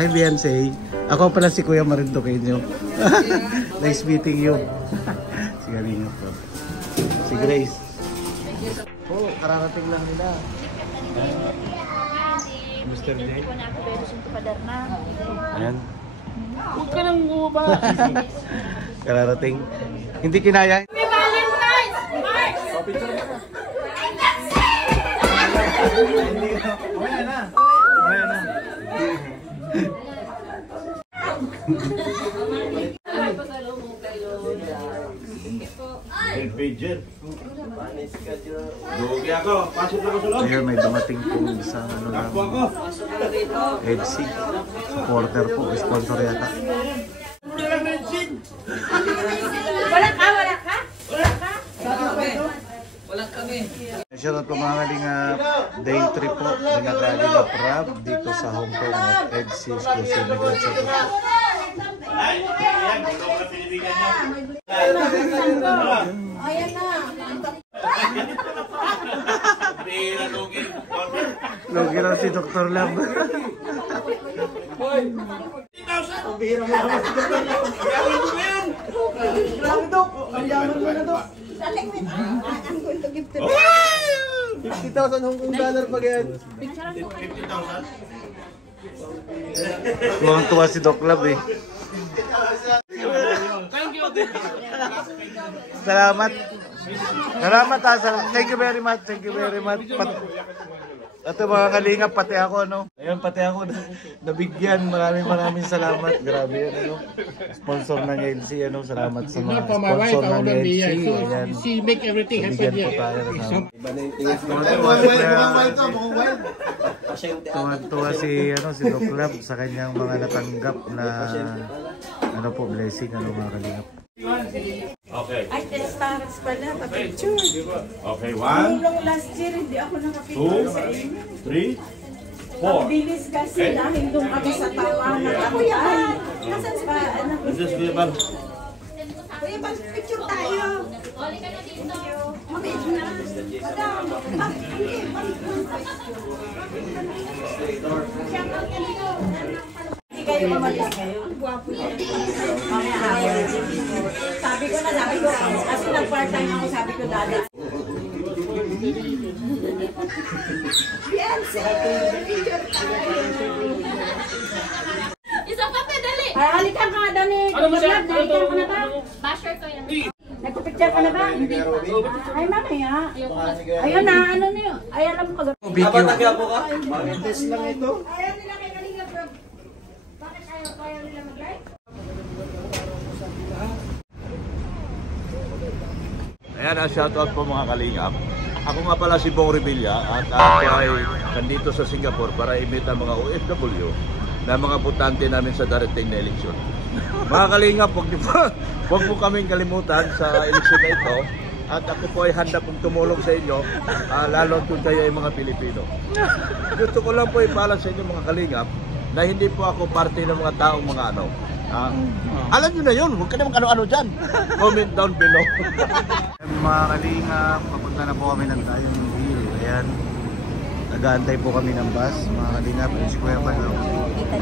Hi, Beyonce. Ako pala si Kuya Marindoqueño. Nice meeting you. Si Kalingap po. Si Grace. Oh, kararating lang nila. Mr. J. Ayan. Huwag ka nang bumaba. Kararating. Hindi kinaya. Happy Valentine's! Mark! Mamaya na. Mamaya na. Lugi ako. Pasok lang ako sa loob. Ayun, may dumating po isang ano lang. EDC. Supporter po. Sponsor yata. Wala ka? Wala ka? Wala kami. Shoutout po mga Kalingap. Day trip po. Nagkakalingap Rab dito sa Hong Kong at EDC Exclusive Migrant Support. Ayan na. Logi lang si Dr. Lab. I'm going to give to 50,000 Hong Kong dollar pa yan. 50,000? Tuwang-tuwa si Doc Lab eh. Salamat. Salamat ha. Thank you very much. Thank you very much. Ito mga Kalingap, pati ako no. Ayun, pati ako nabigyan. Maraming salamat. Grabe yan ano. Sponsor ng LC ano. Salamat sa mga sponsor ng LC. Ayan. She make everything happen here. Tuwa si Doc Lab sa kanyang mga natanggap na ano po blessing ano mga Kalingap. Okay. Ay, stars pala, pa-picture. Okay, 1, Nung last year, hindi ako nakapicture sa 2, 3, inyo. 4. Ang bilis kasi dahil doon kami sa tawanan. Ako yan. Nasaan ba? This is Kuya Bal. Kuya Bal, picture tayo. Mamit na. Madam. Hindi kayo mamalis kayo. Ang gwapo niya. Sabi ko, kasi nag-part-time ako, sabi ko dada. Yes, picture tayo. Isang kape, dali! Ay, halikan ka nga, Dani. Halikan ka na ba? Basher ko yan. Nagpapicture ka na ba? Hindi pa. Ay, mamaya. Ayun na, ano na yun? Ay, alam ko. Bigyo. Test lang ito. Ayaw nila kay Kalinga, bro. Bakit ayaw nila mag-live? Ayan, shoutout po mga Kalingap. Ako nga pala si Bong Revilla at ako ay nandito sa Singapore para i-meet ang mga OFW na mga botante namin sa darating na eleksyon. Mga Kalingap, huwag po kaming kalimutan sa eleksyon na ito at ako po ay handa pong tumulong sa inyo, lalo kung kayo ay mga Pilipino. Gusto ko lang po ipaalam sa inyo mga Kalingap na hindi po ako parte ng mga taong mga ano. Alam nyo na yun, huwag ka naman ano-ano dyan. Comment down below. Mga Kalingap, papunta na po kami ng Tayong Hill. Ayan. Nag-aantay po kami ng bus. Mga Kalingap, si Kuya Palo.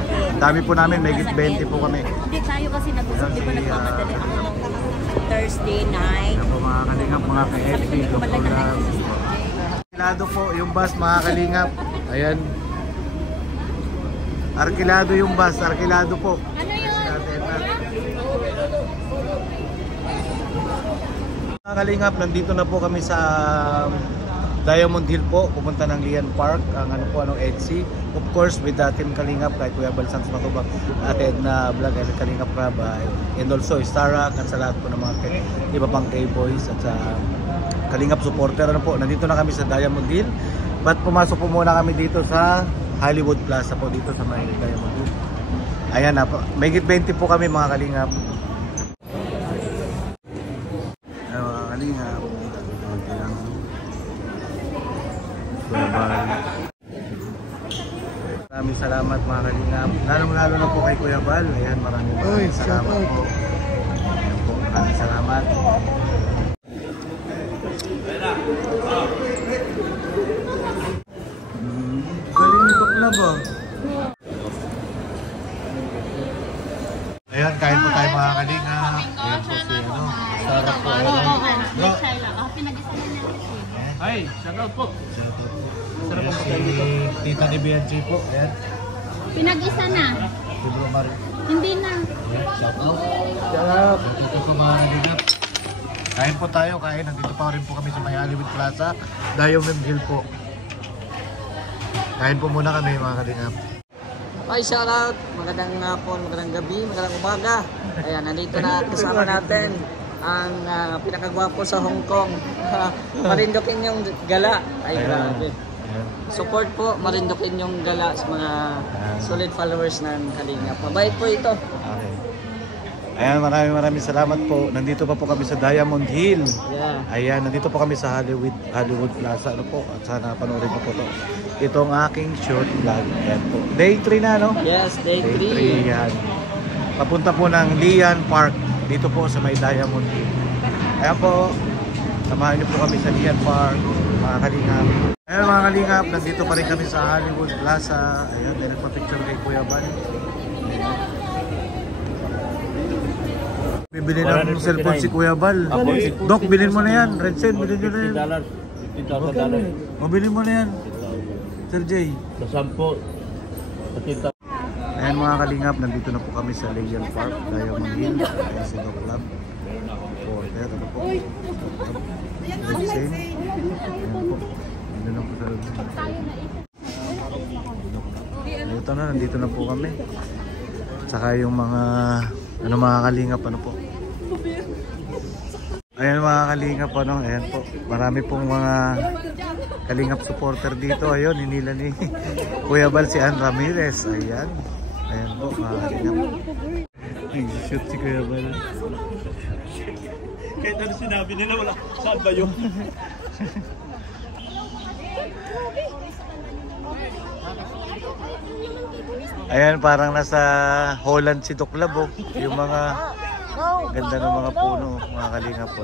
Ang dami po namin, may 20 po kami. Hindi tayo kasi nag-usap, di ba nagmamadali ako ng Thursday night. Ayan po mga Kalingap, mga ka-FB. Arkilado po yung bus mga Kalingap. Ayan. Arkilado yung bus, arkilado po. Ano yun? Mga Kalingap, nandito na po kami sa Diamond Hill po, pupunta ng Lian Park, ang ano po, anong EDC. Of course, with Team Kalingap, kay Kuya Balsans Matubang, atin na vlog, Kalingap Rab, and also Starak, at sa lahat po ng mga iba pang K-Boys, at sa Kalingap supporter. Ano po, nandito na kami sa Diamond Hill, but pumasok po muna kami dito sa Hollywood Plaza po, dito sa may Diamond Hill. Ayan na po, may 20 po kami mga Kalingap. Maraming salamat mga Kalingap. Lalong-lalo na po kay Kuya Bal. Ayan, maraming salamat po. Ayan po, maraming salamat. Galing nito club ah. Ay, shout out po. Shoutout po. Ayan, si Tita ni Bianchi po. Ayan. Pinag-isa na. Si Bro Mario. Hindi na. Shoutout. Shoutout. Dito po mga kalingap. Kain po tayo, kain. Nandito pa rin po kami sa may Hollywood Plaza. Diamond Hill po. Kain po muna kami mga kalingap. Hi, shout out! Magandang hapon, magandang gabi, magandang umaga. Ayan, nandito na kasama natin ang pinakagwapo sa Hong Kong. Marindukin yung gala. Ay, grabe. Support po, marindukin yung gala sa mga solid followers ng Kalingap. Mabait po ito. Okay. Ayan, maraming salamat po. Nandito pa po kami sa Diamond Hill. Yeah. Ayan, nandito po kami sa Hollywood Plaza. Ano po? At sana panoorin po to. Itong aking short vlog. Ayan po. Day 3 na, no? Yes, day 3. Yan. Papunta po ng Lian Park. Dito po sa may Diamond Hill. Ayan po. Samahan niyo po kami sa Lian Park. Mga kalingap. Ayan mga kalingap. Nandito pa rin kami sa Hollywood Plaza. Ayan, may nagpa-picture kay Kuya Ban. Bibili ng cellphone si Kuya Bal. Doc, bilhin mo na yan. Redsen, bilhin nyo na yan. $50,000. Bilhin mo na yan. Sir Jay. Sa 10. Sa Ayan mga kalingap, nandito na po kami sa Lian Park, Diamond Hill. Ayan si Doc Lab. Porter, ano po? Redsen. Ayan po. Nandito na po sa Ito na, nandito na po kami. Tsaka yung mga mga kalingap, ano po. Ayan mga kalingap, ano, ayan po. Marami pong mga kalingap supporter dito. Ayun, hinila ni Kuya Bal si Ann Ramirez. Ayan. Ayan po mga kalingap. Shoot si Kuya Bal. Kahit ano sinabi nila, wala. Saan ba yun? Ayan, parang nasa Holland si Doc Lab, oh. Yung mga ganda ng mga puno, mga kalingap po.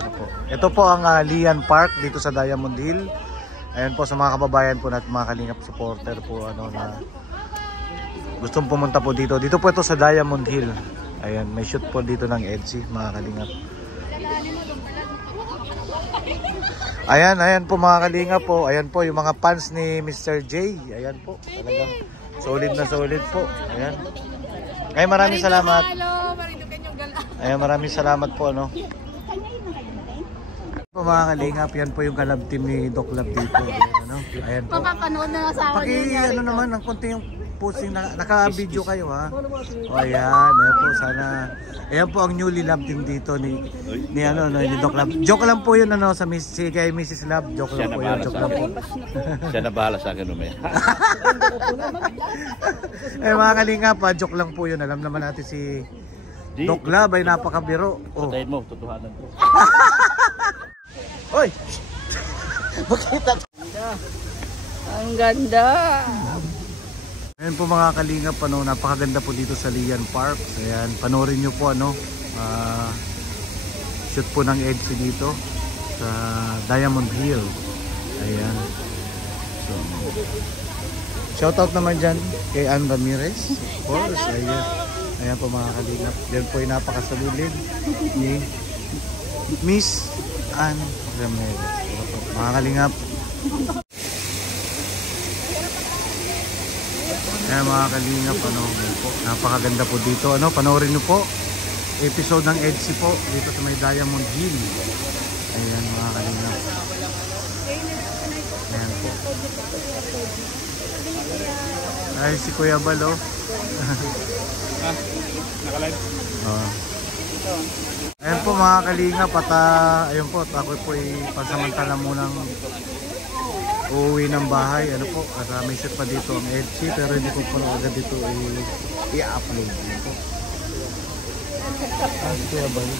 Ito po ang Lian Park dito sa Diamond Hill. Ayan po sa mga kababayan po natin, mga kalingap supporter po, ano, na gustong pumunta po dito. Dito po ito sa Diamond Hill. Ayan, may shoot po dito ng EDSI, mga kalingap. Ayan po mga kalingap po. Ayan po yung mga fans ni Mr. J. Ayan po, talagang solid na solid po. Ayan. Ay, maraming salamat. Ayan, maraming salamat po, ano. Po mga kalingap, yan po yung kalab team ni Doc Lab dito. Ano? Ayan po. Papapanood na asawa niya. Ano naman, ng konti yung posting na naka-video kayo, ha. O ayan, ayan po, sana. Ayan po ang newly lab team dito ni Doc Lab. Joke lang po yun, ano, sa kay Mrs. Lab. Joke lang po yun, joke lang po. Siya na bahala sa akin umaya. Eh mga kalingap, joke lang po yun. Alam naman natin si Doc Lab ay napakabiro. Oh. Patayin mo, tutuhanan ko. Oy! Makita. Ang ganda! Ayan po mga kalingap, ano, napakaganda po dito sa Lian Park. Ayan, panoorin nyo po, ano, shoot po ng EDSI dito sa Diamond Hill. Ayan. So, shoutout naman dyan kay Ann Ramirez. Of course, ayan. Ayan po mga kalingap. Yan po yung napakasalulid ni Miss Ann Ramirez. Mga kalingap. Ayan mga kalingap, ano, po, napakaganda po dito. Ano, panoorin nyo po episode ng EDSI po dito sa may Diamond Hill. Ayan mga kalingap. Ayan po. Ay, si Kuya Bal, oh. Naka-live? Ayan po mga kalingap, at ayun po, ako po pansamantala munang uuwi ng bahay. Ano po, at may shoot pa dito ang EDSI, pero hindi ko po agad dito i-upload. Ano po. Si Kuya Bal.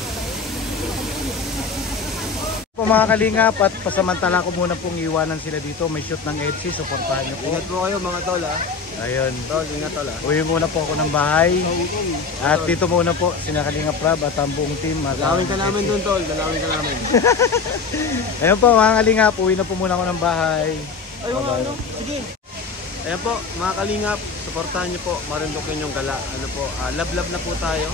Po mga kalingap, at pasamantala ko muna pong iwanan sila dito. May shoot ng EDSI, supportahan nyo po. Ingat po kayo mga tol, ha? Ayun. Tol, ingat tol, ha? Uwi muna po ako ng bahay. At dito muna po, sina Kalingap Rab at ang buong team. Dalawin ka namin dun, tol. Dalawin ka namin. Ayun po mga Kalingap, uwi na po muna ako ng bahay. Ayun, ano? Sige. Ayan po, mga kalingap, supportahan niyo po, marindukin yung gala. Ano po, love-love na po tayo.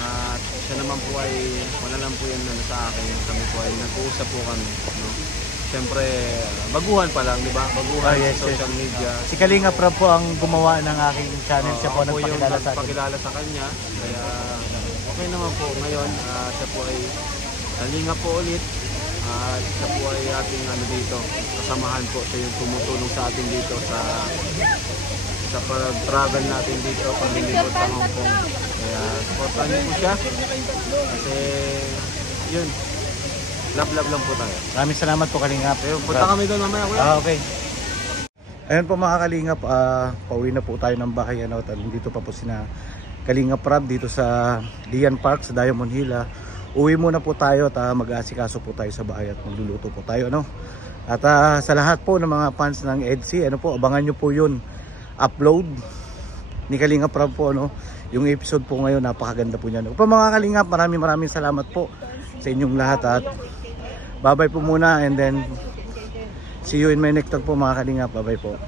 At siya naman po ay, wala lang po yan na sa akin. Kami po ay nag-uusap po kami. No? siyempre baguhan pa lang, di ba? Baguhan Yes, sa social media. Si Kalinga Prab po ang gumawa ng aking channel. Siya po Ako yung nagpakilala sa akin. nagpakilala sa kanya. Kaya okay naman po ngayon. Siya po ay Kalinga po ulit. Siya po ay ating dito. Kasamahan po. Siya yung tumutulong sa atin dito sa pag-travel natin dito, paglilibot sa Hong Kong. Kaya supportan niyo po siya. Kasi yun, love lang po tayo. Maraming salamat po Kalingap. Punta kami doon mamaya, kuya. Okay. Ayun po mga Kalingap, pauwi na po tayo ng bahay. At dito pa po sina Kalinga Prab dito sa Lian Park sa Diamond Hill. Uwi muna po tayo at mag-aasikaso po tayo sa bahay at magluluto po tayo. At sa lahat po ng mga fans ng EDC, abangan nyo po yun. Upload ni Kalinga Prab po, yung episode po ngayon, napakaganda po niyan. Mga Kalingap, maraming salamat po sa inyong lahat at bye bye po muna, and then see you in my next vlog po mga Kalingap. Bye bye po.